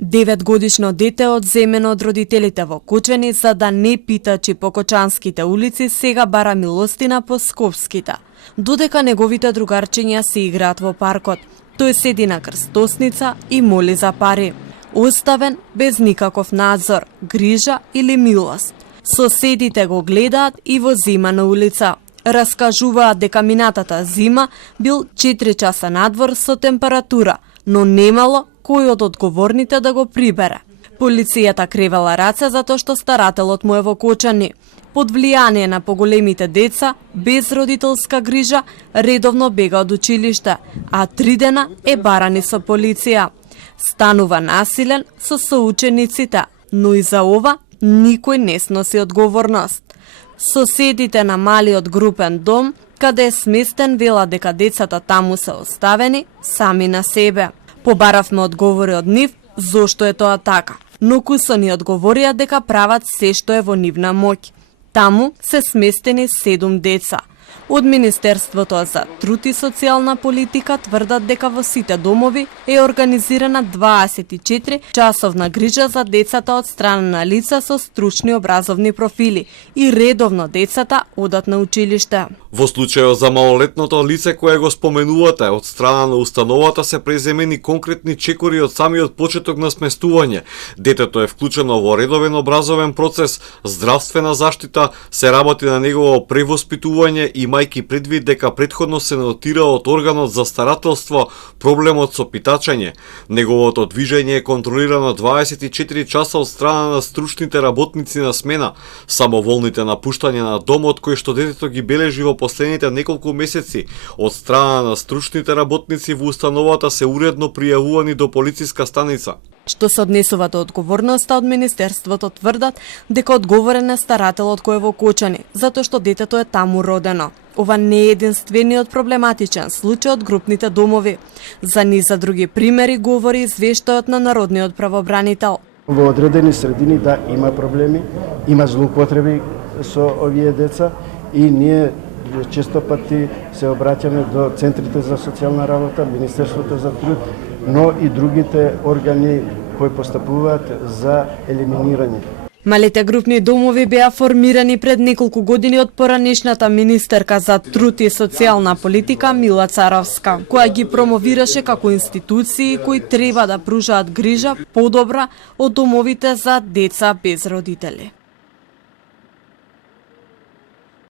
9-годишно дете одземено од родителите во Кочани за да не питачи по кочанските улици сега бара милостина по скопските. Додека неговите другарчиња се играат во паркот, тој седи на крстосница и моли за пари. Оставен без никаков надзор, грижа или милост. Соседите го гледаат и во зима на улица. Раскажуваат дека минатата зима бил 4 часа надвор со температура, но немало кој од одговорните да го прибере. Полицијата кревела раце затоа што старателот му е во Кочани. Под влијание на поголемите деца, без родителска грижа, редовно бега од училиште, а 3 дена е барани со полиција. Станува насилен со соучениците, но и за ова никој не сноси одговорност. Соседите на малиот групен дом, каде е сместен, вела дека децата таму се оставени сами на себе. Побаравме одговори од нив зошто е тоа така, но кусо ни одговорија дека прават се што е во нивна моќ. Таму се сместени 7 деца. Од Министерството за труд и социјална политика тврдат дека во сите домови е организирана 24 часовна грижа за децата од страна на лица со стручни образовни профили и редовно децата одат на училиште. Во случајот за малолетното лице кое го споменувате, од страна на установата се преземени конкретни чекори од самиот почеток на сместување. Детето е вклучено во редовен образовен процес, здравствена заштита, се работи на негово превоспитување, имајќи предвид дека претходно се нотира од органот за старателство проблемот со питачење. Неговото движење е контролирано 24 часа од страна на стручните работници на смена. Самоволните напуштање на домот кој што детето ги бележи во последните неколку месеци од страна на стручните работници во установата се уредно пријавувани до полициска станица. Што се однесува до одговорноста, од Министерството тврдат дека одговорен е старателот кој е во Кочани, затоа што детето е таму родено. Ова не е единствениот проблематичен случај од групните домови. За низа други примери говори извештајот на Народниот правобранител. Во одредени средини да има проблеми, има злоупотреби со овие деца и ние често пати се обраќаме до центрите за социјална работа, Министерството за труд, но и другите органи кои постапуваат за елиминирање. Малите групни домови беа формирани пред неколку години од поранешната министерка за труд и социјална политика Мила Царовска, која ги промовираше како институции кои треба да пружаат грижа подобра од домовите за деца без родители.